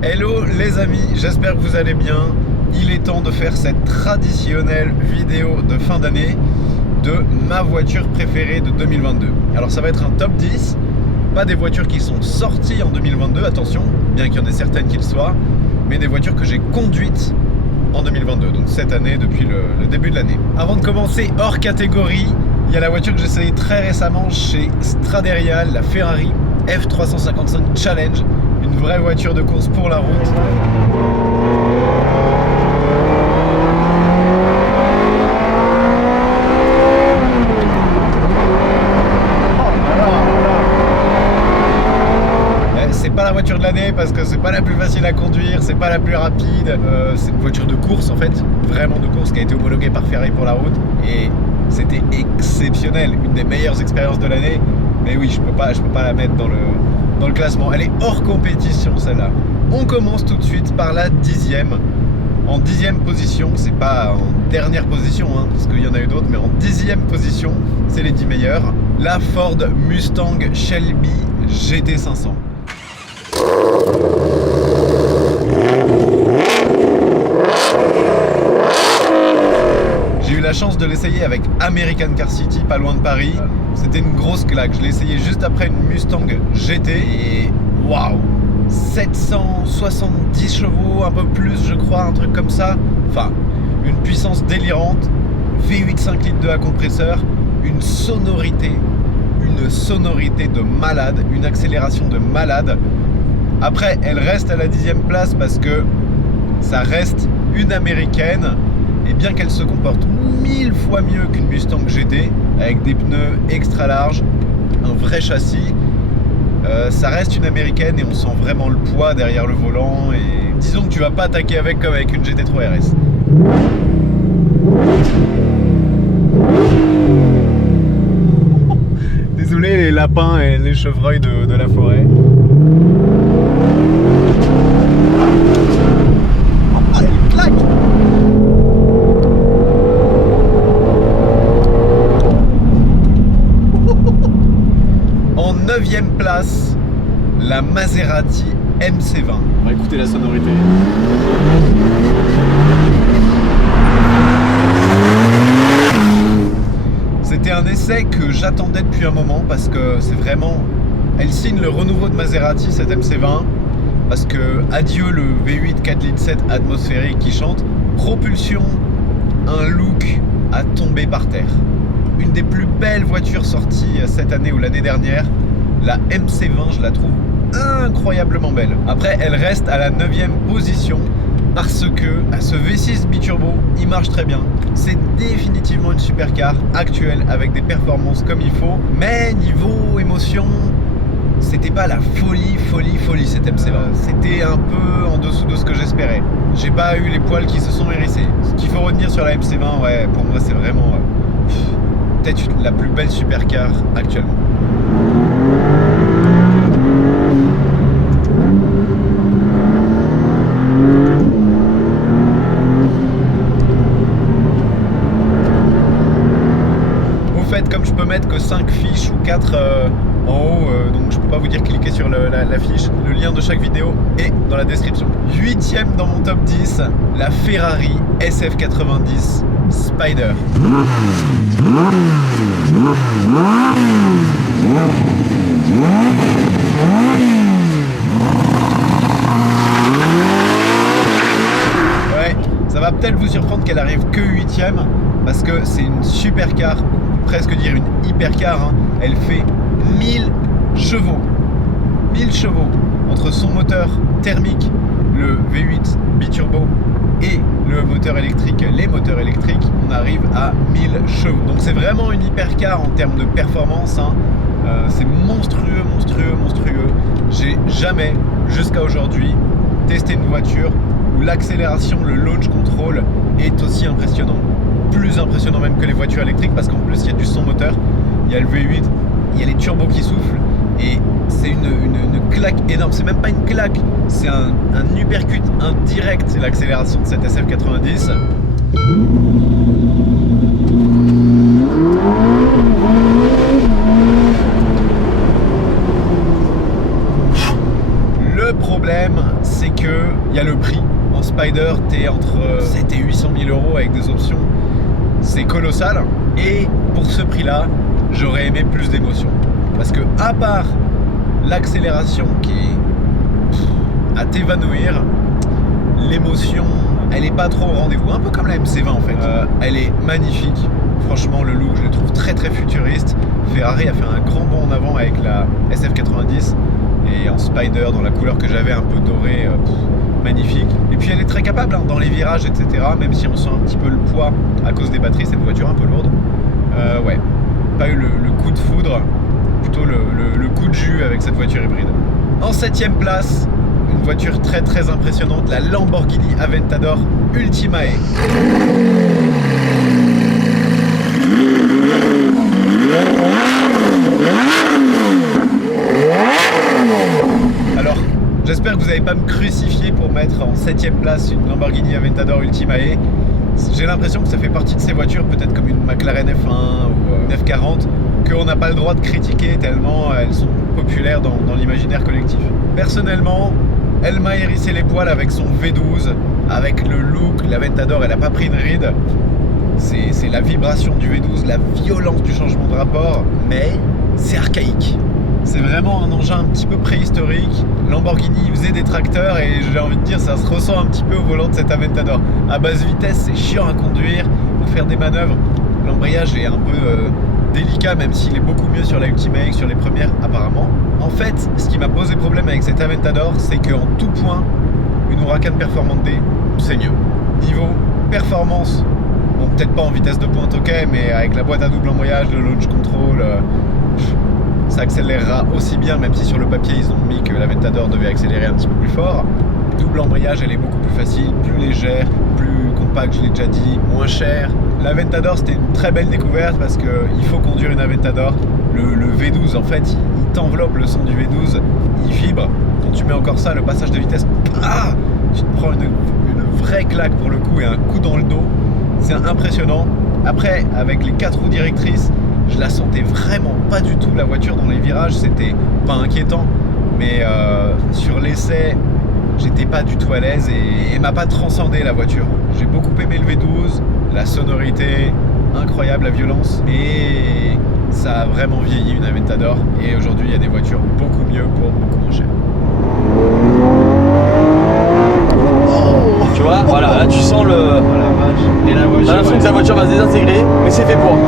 Hello les amis, j'espère que vous allez bien. Il est temps de faire cette traditionnelle vidéo de fin d'année de ma voiture préférée de 2022. Alors ça va être un top 10, pas des voitures qui sont sorties en 2022, attention, bien qu'il y en ait certaines qui le soient, mais des voitures que j'ai conduites en 2022, donc cette année depuis le début de l'année. Avant de commencer, hors catégorie, il y a la voiture que j'ai essayée très récemment chez Straderial, la Ferrari F355 Challenge, une vraie voiture de course pour la route. C'est pas la voiture de l'année parce que c'est pas la plus facile à conduire, c'est pas la plus rapide, c'est une voiture de course en fait, vraiment de course qui a été homologuée par Ferrari pour la route et c'était exceptionnel, une des meilleures expériences de l'année. Mais oui, je peux pas la mettre dans le classement, elle est hors compétition celle-là. On commence tout de suite par la 10e. En 10e position, c'est pas en dernière position hein, parce qu'il y en a eu d'autres, mais en 10e position, c'est les 10 meilleurs, la Ford Mustang Shelby GT500. J'ai eu la chance de l'essayer avec American Car City, pas loin de Paris. C'était une grosse claque. Je l'ai essayé juste après une Mustang GT et waouh, 770 chevaux, un peu plus je crois, un truc comme ça. Enfin, une puissance délirante, V8 5 litres de à compresseur, une sonorité de malade, une accélération de malade. Après, elle reste à la 10e place parce que ça reste une américaine et bien qu'elle se comporte 1000 fois mieux qu'une Mustang GT avec des pneus extra larges, un vrai châssis, ça reste une américaine et on sent vraiment le poids derrière le volant et disons que tu vas pas attaquer avec comme avec une GT3 RS. Désolé les lapins et les chevreuils de la forêt. Ah, il claque! En 9e place, la Maserati MC20. On va écouter la sonorité. C'était un essai que j'attendais depuis un moment parce que c'est vraiment... Elle signe le renouveau de Maserati, cette MC20, parce que adieu le V8 4 litres 7 atmosphérique qui chante, propulsion, un look à tomber par terre. Une des plus belles voitures sorties cette année ou l'année dernière, la MC20, je la trouve incroyablement belle. Après, elle reste à la 9e position parce que ce V6 biturbo, il marche très bien. C'est définitivement une supercar actuelle avec des performances comme il faut, mais niveau émotion, c'était pas la folie cette MC20. C'était un peu en dessous de ce que j'espérais. J'ai pas eu les poils qui se sont hérissés. Ce qu'il faut retenir sur la MC20, ouais, pour moi c'est vraiment peut-être la plus belle supercar actuellement. Comme je peux mettre que 5 fiches ou 4 en haut, donc je peux pas vous dire cliquer sur la fiche, le lien de chaque vidéo est dans la description. 8e dans mon top 10, la Ferrari SF90 Spider. Ouais, ça va peut-être vous surprendre qu'elle arrive que 8e parce que c'est une supercar, presque dire une hypercar, hein. Elle fait 1000 chevaux. 1000 chevaux entre son moteur thermique, le V8 biturbo et le moteur électrique, les moteurs électriques, on arrive à 1000 chevaux. Donc c'est vraiment une hypercar en termes de performance, hein. C'est monstrueux. J'ai jamais, jusqu'à aujourd'hui, testé une voiture où l'accélération, le launch control est aussi impressionnant. Plus impressionnant même que les voitures électriques parce qu'en plus il y a du son moteur, il y a le V8, il y a les turbos qui soufflent et c'est une claque énorme. C'est même pas une claque, c'est un uppercut indirect, c'est l'accélération de cette SF90. Le problème, c'est c'est que il y a le prix. En Spider, t'es entre 7 et 800 000 euros avec des options. C'est colossal. Et pour ce prix-là, j'aurais aimé plus d'émotion. Parce que à part l'accélération qui est à t'évanouir, l'émotion, elle est pas trop au rendez-vous. Un peu comme la MC20 en fait. Elle est magnifique. Franchement, le look, je le trouve très très futuriste. Ferrari a fait un grand bond en avant avec la SF90 et en Spider dans la couleur que j'avais, un peu dorée, magnifique. Et puis elle est très capable hein, dans les virages, etc. Même si on sent un petit peu le poids à cause des batteries, cette voiture un peu lourde. Ouais, pas eu le coup de foudre, plutôt le coup de jus avec cette voiture hybride. En 7ème place, une voiture très très impressionnante, la Lamborghini Aventador Ultimae. Alors, j'espère que vous n'allez pas me crucifier pour mettre en 7ème place une Lamborghini Aventador Ultimae. J'ai l'impression que ça fait partie de ces voitures, peut-être comme une McLaren F1 ou une F40, qu'on n'a pas le droit de critiquer tellement elles sont populaires dans l'imaginaire collectif. Personnellement, elle m'a hérissé les poils avec son V12, avec le look. L'Aventador, elle n'a pas pris une ride. C'est la vibration du V12, la violence du changement de rapport, mais c'est archaïque. C'est vraiment un engin un petit peu préhistorique. Lamborghini faisait des tracteurs et j'ai envie de dire ça se ressent un petit peu au volant de cet Aventador. À basse vitesse, c'est chiant à conduire, pour faire des manœuvres. L'embrayage est un peu délicat, même s'il est beaucoup mieux sur la Ultimae que sur les premières apparemment. En fait, ce qui m'a posé problème avec cet Aventador, c'est qu'en tout point, une Huracan Performante D, c'est mieux. Niveau performance, bon peut-être pas en vitesse de pointe ok, mais avec la boîte à double embrayage, le launch control, ça accélérera aussi bien, même si sur le papier ils ont mis que l'Aventador devait accélérer un petit peu plus fort. Double embrayage, elle est beaucoup plus facile, plus légère, plus compacte, je l'ai déjà dit, moins chère. L'Aventador, c'était une très belle découverte parce qu'il faut conduire une Aventador. Le V12, en fait, il t'enveloppe, le son du V12, il vibre. Quand tu mets encore ça, le passage de vitesse, tu te prends une vraie claque pour le coup et un coup dans le dos. C'est impressionnant. Après, avec les 4 roues directrices, je la sentais vraiment pas du tout la voiture dans les virages, c'était pas inquiétant, mais sur l'essai, j'étais pas du tout à l'aise et elle m'a pas transcendé la voiture. J'ai beaucoup aimé le V12, la sonorité, incroyable, la violence, et ça a vraiment vieilli une Aventador. Et aujourd'hui, il y a des voitures beaucoup mieux pour beaucoup moins cher. Tu vois, voilà, là tu sens le. Et la voiture, t'as l'impression que la voiture va se désintégrer, mais c'est fait pour.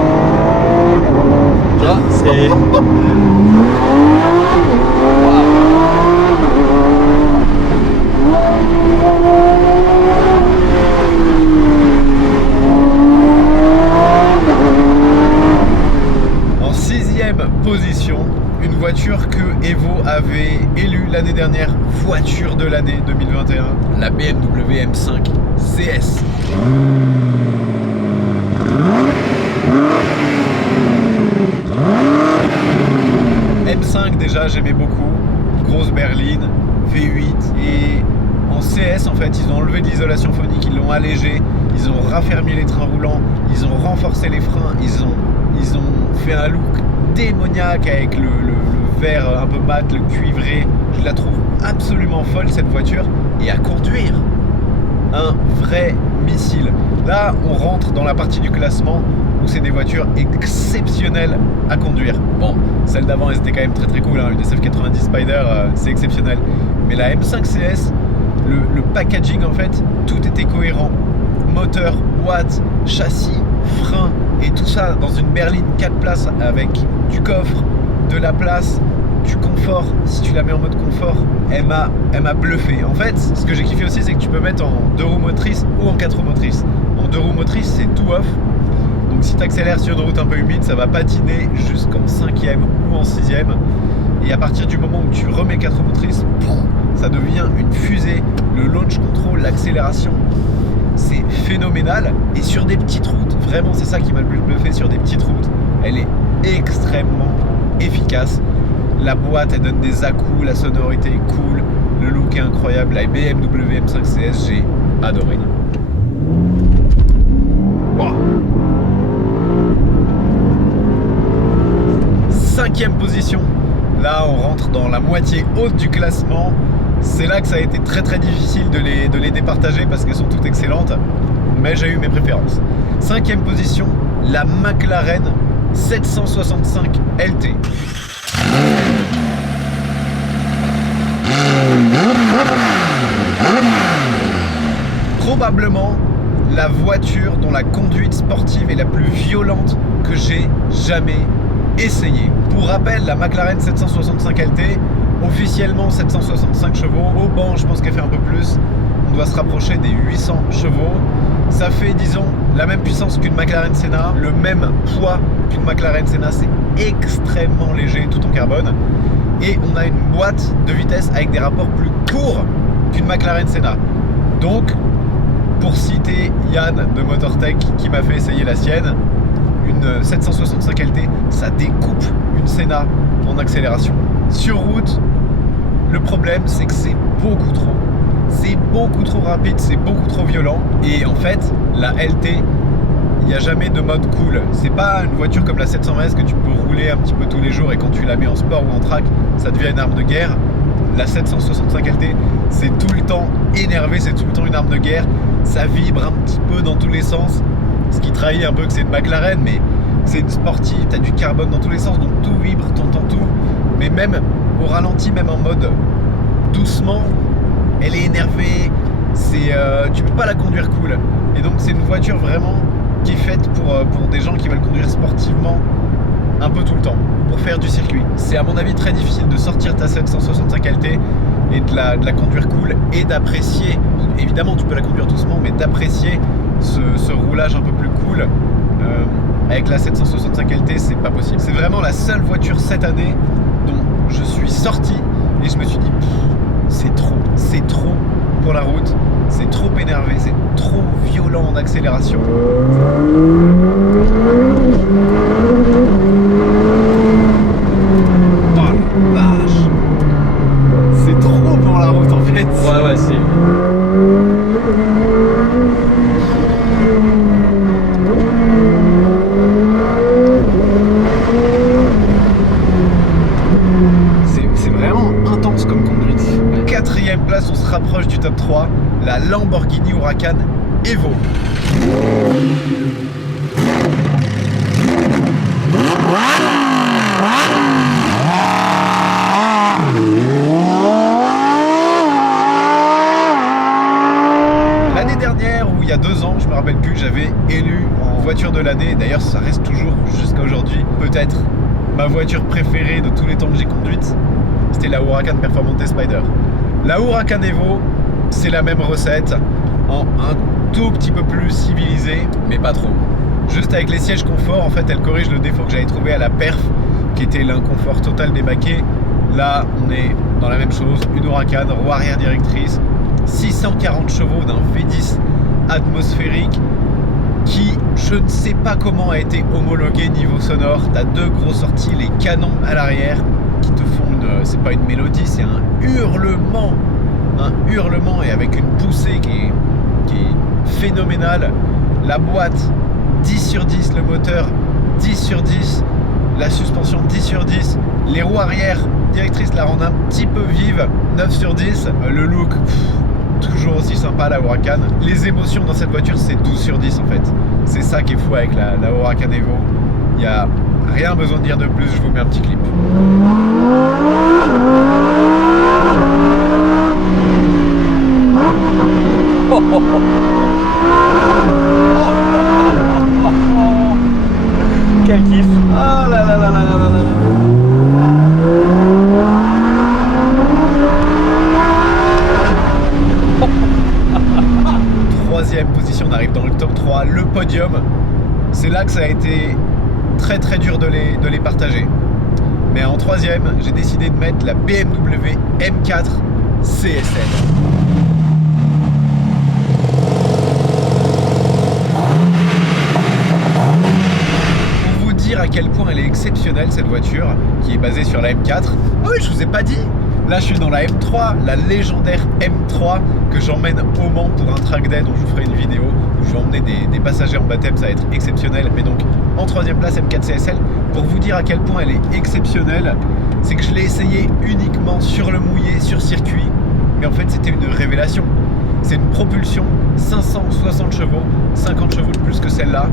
Tu vois, c'est. En 6ème position, une voiture que Evo avait élue l'année dernière voiture de l'année 2021, la BMW M5 CS. M5 déjà j'aimais beaucoup, grosse berline, V8, et en CS en fait ils ont enlevé de l'isolation phonique, ils l'ont allégé, ils ont raffermi les trains roulants, ils ont renforcé les freins, ils ont fait un look démoniaque avec le verre un peu mat, le cuivré. Je la trouve absolument folle cette voiture, et à conduire, un vrai missile. Là on rentre dans la partie du classement où c'est des voitures exceptionnelles à conduire. Bon, celle d'avant elles étaient quand même très très cool, hein. Une SF90 Spider, c'est exceptionnel, mais la M5 CS, le packaging en fait, tout était cohérent. Moteur, boîte, châssis, frein, et tout ça dans une berline 4 places avec du coffre, de la place, du confort. Si tu la mets en mode confort, elle m'a bluffé. En fait, ce que j'ai kiffé aussi, c'est que tu peux mettre en 2 roues motrices ou en 4 roues motrices. En 2 roues motrices, c'est tout off. Donc si tu accélères sur une route un peu humide, ça va patiner jusqu'en 5ème ou en 6ème. Et à partir du moment où tu remets 4 roues motrices, ça devient une fusée. Le launch control, l'accélération, c'est phénoménal. Et sur des petites routes, vraiment c'est ça qui m'a le plus bluffé, sur des petites routes, elle est extrêmement efficace. La boîte, elle donne des à-coups, la sonorité est cool, le look est incroyable. La BMW M5 CS, j'ai adoré. Wow. 5ème position, là on rentre dans la moitié haute du classement. C'est là que ça a été très très difficile de les départager parce qu'elles sont toutes excellentes, mais j'ai eu mes préférences. 5e position, la McLaren 765 LT. Probablement la voiture dont la conduite sportive est la plus violente que j'ai jamais essayée. Pour rappel, la McLaren 765 LT, officiellement 765 chevaux. Au banc, je pense qu'elle fait un peu plus. On doit se rapprocher des 800 chevaux. Ça fait, disons, la même puissance qu'une McLaren Senna, le même poids qu'une McLaren Senna. C'est extrêmement léger, tout en carbone. Et on a une boîte de vitesse avec des rapports plus courts qu'une McLaren Senna. Donc, pour citer Yann de MotorTech qui m'a fait essayer la sienne, une 765 LT, ça découpe une Senna en accélération. Sur route, le problème c'est que c'est beaucoup trop. C'est beaucoup trop rapide, c'est beaucoup trop violent. Et en fait, la LT, il n'y a jamais de mode cool. C'est pas une voiture comme la 720S que tu peux rouler un petit peu tous les jours et quand tu la mets en sport ou en track, ça devient une arme de guerre. La 765 LT, c'est tout le temps énervé, c'est tout le temps une arme de guerre. Ça vibre un petit peu dans tous les sens. Ce qui trahit un peu que c'est une McLaren, mais c'est une sportive, t'as du carbone dans tous les sens, donc tout vibre, t'entends tout. Mais même au ralenti, même en mode doucement, elle est énervée, tu peux pas la conduire cool. Et donc c'est une voiture vraiment qui est faite pour des gens qui veulent conduire sportivement un peu tout le temps, pour faire du circuit. C'est à mon avis très difficile de sortir ta 765 LT et de la conduire cool et d'apprécier, évidemment tu peux la conduire doucement, mais d'apprécier ce roulage un peu plus cool. Avec la 765 LT, c'est pas possible. C'est vraiment la seule voiture cette année dont je suis sorti et je me suis dit c'est trop pour la route, c'est trop énervé, c'est trop violent en accélération. Oh la vache, c'est trop pour la route en fait. Ouais, c'est... C'est vraiment intense comme conduite. 4e place, on se rapproche du top 3, la Lamborghini Huracan Evo. L'année dernière, ou il y a 2 ans, je me rappelle plus, j'avais élu en voiture de l'année, d'ailleurs ça reste toujours jusqu'à aujourd'hui, peut-être ma voiture préférée de tous les temps que j'ai conduite, c'était la Huracan Performante Spider. La Huracan Evo, c'est la même recette, en un tout petit peu plus civilisé, mais pas trop. Juste avec les sièges confort, en fait, elle corrige le défaut que j'avais trouvé à la Perf, qui était l'inconfort total des baquets. Là, on est dans la même chose, une Huracan, roue arrière directrice, 640 chevaux d'un V10 atmosphérique qui, je ne sais pas comment a été homologué niveau sonore. T'as 2 grosses sorties, les canons à l'arrière qui te font c'est pas une mélodie, c'est un hurlement et avec une poussée qui est phénoménale. La boîte 10 sur 10, le moteur 10 sur 10, la suspension 10 sur 10, les roues arrière directrices la rendent un petit peu vive, 9 sur 10, le look toujours aussi sympa, la Huracan. Les émotions dans cette voiture, c'est 12 sur 10 en fait. C'est ça qui est fou avec la Huracan Evo. Il n'y a rien besoin de dire de plus, je vous mets un petit clip. Quel kiff! Ah là là là là là là. 3e position, on arrive dans le top 3, le podium. C'est là que ça a été très très dur de les partager. Mais en 3e, j'ai décidé de mettre la BMW M4 CSL. Pour vous dire à quel point elle est exceptionnelle cette voiture, qui est basée sur la M4. Ah oui, je vous ai pas dit. Là, je suis dans la M3, la légendaire M3 que j'emmène au Mans pour un track day dont je vous ferai une vidéo où je vais emmener des passagers en baptême, ça va être exceptionnel. Mais donc, en 3e place, M4 CSL. Pour vous dire à quel point elle est exceptionnelle, c'est que je l'ai essayé uniquement sur le mouillé, sur circuit. mais en fait c'était une révélation. C'est une propulsion 560 chevaux, 50 chevaux de plus que celle-là.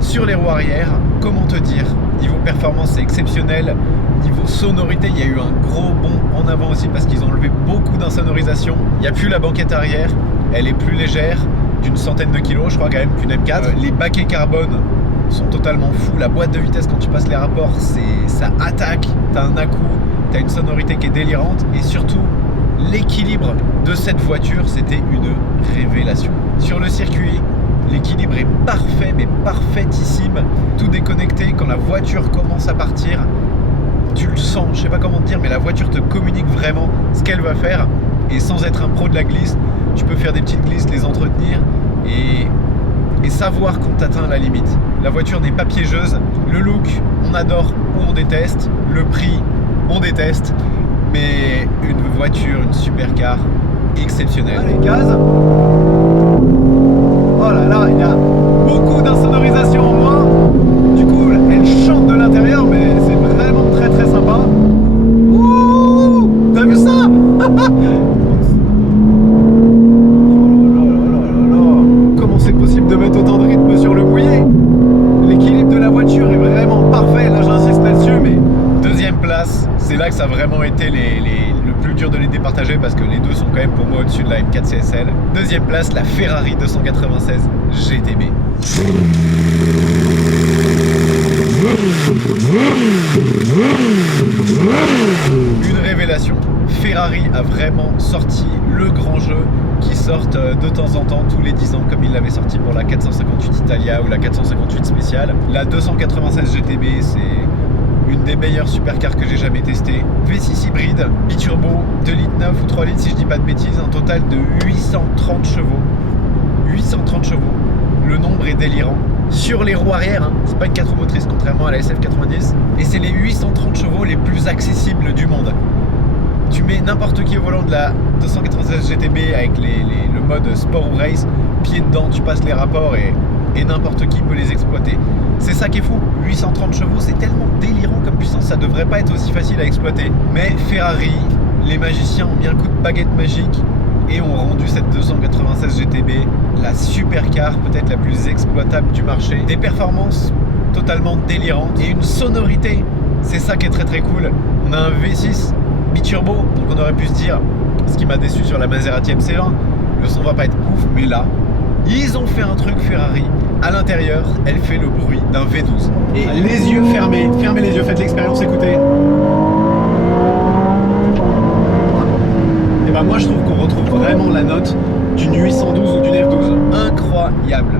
Sur les roues arrière, comment te dire, niveau performance c'est exceptionnel, niveau sonorité il y a eu un gros bond en avant aussi parce qu'ils ont enlevé beaucoup d'insonorisation. Il n'y a plus la banquette arrière, elle est plus légère, d'une centaine de kilos je crois quand même qu'une M4. Les baquets carbone sont totalement fous, la boîte de vitesse quand tu passes les rapports, ça attaque, t'as un à-coup, t'as une sonorité qui est délirante et surtout l'équilibre de cette voiture c'était une révélation. Sur le circuit, l'équilibre est parfait, mais parfaitissime. Tout déconnecté, quand la voiture commence à partir, tu le sens, je sais pas comment te dire, mais la voiture te communique vraiment ce qu'elle va faire. Et sans être un pro de la glisse, tu peux faire des petites glisses, les entretenir et savoir qu'on t'atteint la limite. La voiture n'est pas piégeuse. Le look, on adore ou on déteste. Le prix, on déteste. Mais une voiture, une supercar exceptionnelle. Allez, gaz. Oh là là, il y a beaucoup d'insonorisation en moins. Du coup, elle chante de l'intérieur, mais c'est vraiment très très sympa. Ouh, t'as vu ça? Comment c'est possible de mettre autant de rythme sur le mouillé? L'équilibre de la voiture est vraiment parfait. Là, j'insiste là-dessus, mais deuxième place, c'est là que ça a vraiment été le plus dur de les départager parce que les deux sont quand même pour moi au-dessus de la M4 CSL. Deuxième place, la Ferrari 296 GTB. Une révélation. Ferrari a vraiment sorti le grand jeu qui sortent de temps en temps tous les 10 ans comme il l'avait sorti pour la 458 Italia ou la 458 spéciale. La 296 GTB c'est une des meilleures supercars que j'ai jamais testé. V6 hybride, biturbo, 2 litres 9 ou 3 litres si je dis pas de bêtises, un total de 830 chevaux. 830 chevaux, le nombre est délirant. Sur les roues arrière, hein, c'est pas une 4 roues motrices contrairement à la SF90, et c'est les 830 chevaux les plus accessibles du monde. Tu mets n'importe qui au volant de la 296 GTB avec le mode sport ou race, pied dedans, tu passes les rapports et n'importe qui peut les exploiter. C'est ça qui est fou, 830 chevaux, c'est tellement délirant comme puissance, ça devrait pas être aussi facile à exploiter. Mais Ferrari, les magiciens ont mis un coup de baguette magique et ont rendu cette 296 GTB la supercar peut-être la plus exploitable du marché. Des performances totalement délirantes et une sonorité, c'est ça qui est très très cool. On a un V6 biturbo, donc on aurait pu se dire, ce qui m'a déçu sur la Maserati MC20, le son va pas être ouf, mais là, ils ont fait un truc Ferrari. À l'intérieur, elle fait le bruit d'un V12. Et les yeux fermés, fermez les yeux, faites l'expérience, écoutez. Et ben moi je trouve qu'on retrouve vraiment la note d'une 812 ou d'une F12. Incroyable.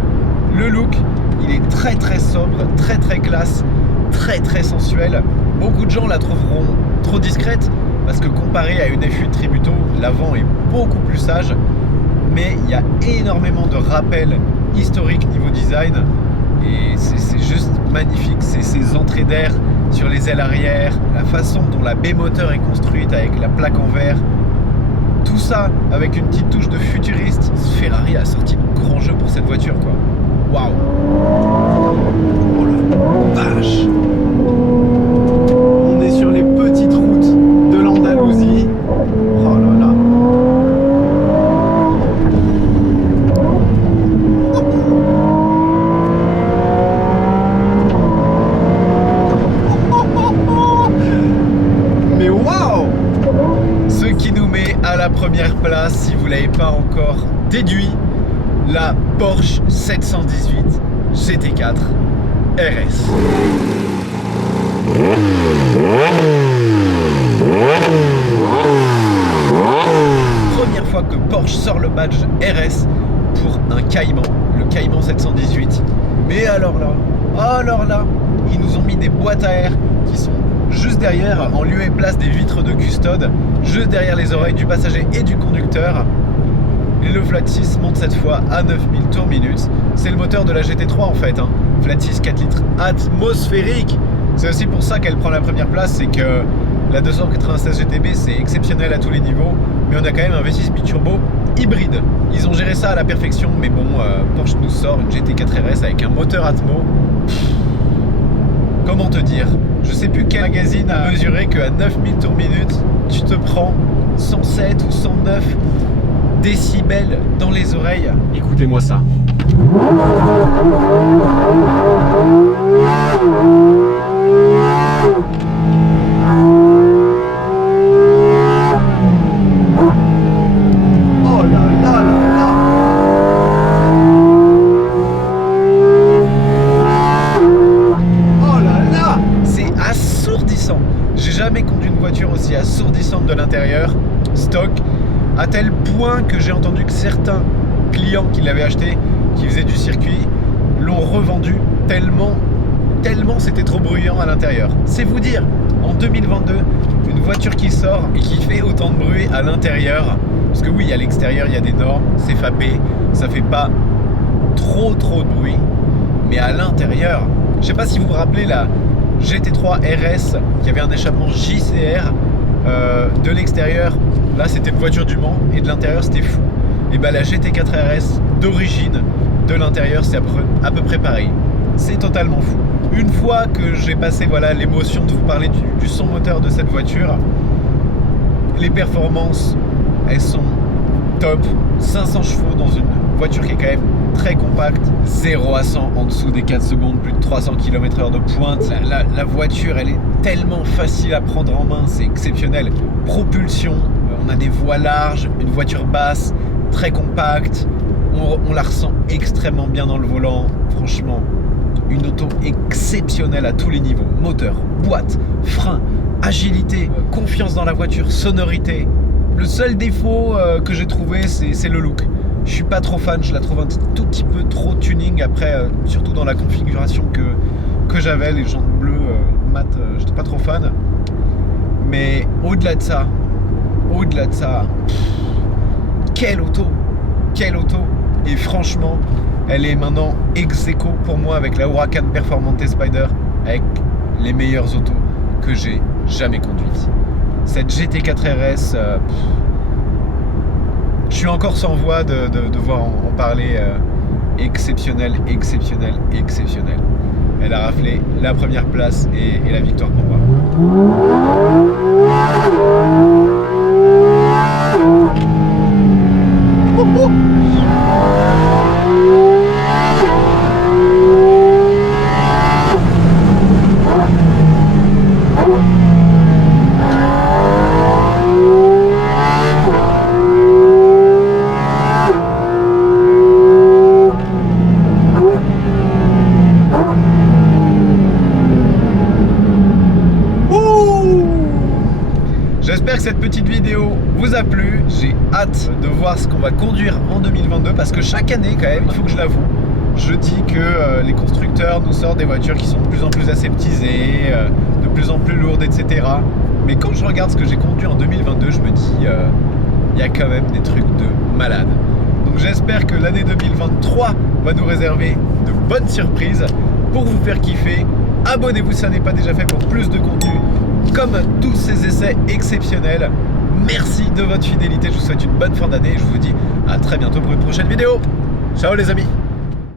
Le look, il est très très sobre, très très classe, très très sensuel. Beaucoup de gens la trouveront trop discrète parce que comparé à une F8 Tributo, l'avant est beaucoup plus sage. Mais il y a énormément de rappels historiques niveau design et c'est juste magnifique. C'est ces entrées d'air sur les ailes arrière, la façon dont la B-moteur est construite avec la plaque en verre, tout ça avec une petite touche de futuriste. Ferrari a sorti de grand jeu pour cette voiture quoi. Waouh! Oh la vache! On est sur les petites routes de l'Andalousie. Oh là là! Première place, si vous ne l'avez pas encore déduit, la Porsche 718 GT4 RS. Première fois que Porsche sort le badge RS pour un Cayman, le Cayman 718. Mais alors là, ils nous ont mis des boîtes à air qui sont juste derrière, en lieu et place des vitres de custode, juste derrière les oreilles du passager et du conducteur. Et le flat 6 monte cette fois à 9000 tours minutes. C'est le moteur de la GT3 en fait, hein. Flat 6 4 litres atmosphérique. C'est aussi pour ça qu'elle prend la première place, c'est que la 296 GTB c'est exceptionnel à tous les niveaux, mais on a quand même un V6 biturbo hybride. Ils ont géré ça à la perfection, mais bon, Porsche nous sort une GT4 RS avec un moteur Atmo. Comment te dire? Je sais plus quel magazine a mesuré qu'à 9000 tours minutes, tu te prends 107 ou 109 décibels dans les oreilles. Écoutez-moi ça. Oh là là là là. Oh là là. C'est assourdissant. J'ai jamais conduit une voiture aussi assourdissante de l'intérieur, stock, à tel point que j'ai entendu que certains clients qui l'avaient acheté, qui faisaient du circuit, l'ont revendu tellement c'était trop bruyant à l'intérieur. C'est vous dire, en 2022, une voiture qui sort et qui fait autant de bruit à l'intérieur, parce que oui, à l'extérieur, il y a des normes, c'est FAP, ça fait pas trop de bruit, mais à l'intérieur, je sais pas si vous vous rappelez la GT3 RS qui avait un échappement JCR de l'extérieur, là c'était une voiture du Mans et de l'intérieur c'était fou. Et bah la GT4 RS d'origine de l'intérieur c'est à peu près pareil. C'est totalement fou. Une fois que j'ai passé voilà l'émotion de vous parler du son moteur de cette voiture, les performances elles sont top. 500 chevaux dans une voiture qui est quand même très compacte, 0 à 100 en dessous des 4 secondes, plus de 300 km/h de pointe. La voiture elle est tellement facile à prendre en main, c'est exceptionnel. Propulsion, on a des voies larges, une voiture basse, très compacte, on la ressent extrêmement bien dans le volant. Franchement, une auto exceptionnelle à tous les niveaux. Moteur, boîte, frein, agilité, confiance dans la voiture, sonorité. Le seul défaut que j'ai trouvé, c'est le look. Je suis pas trop fan, je la trouve un tout petit peu trop tuning après, surtout dans la configuration que j'avais, les jantes bleues mat, j'étais pas trop fan. Mais au-delà de ça, quelle auto! Et franchement, elle est maintenant ex aequo pour moi avec la Huracan Performante Spider, avec les meilleures autos que j'ai jamais conduites. Cette GT4 RS, je suis encore sans voix de devoir en parler. Exceptionnel. Elle a raflé la première place et la victoire pour moi. J'espère que cette petite vidéo vous a plu. J'ai hâte de voir ce qu'on va conduire en 2022 parce que chaque année quand même, il faut que je l'avoue, je dis que les constructeurs nous sortent des voitures qui sont de plus en plus aseptisées, de plus en plus lourdes, etc. Mais quand je regarde ce que j'ai conduit en 2022, je me dis il y a quand même des trucs de malade. Donc j'espère que l'année 2023 va nous réserver de bonnes surprises pour vous faire kiffer. Abonnez-vous si ça n'est pas déjà fait pour plus de contenu comme tous ces essais exceptionnels. Merci de votre fidélité, je vous souhaite une bonne fin d'année et je vous dis à très bientôt pour une prochaine vidéo. Ciao les amis.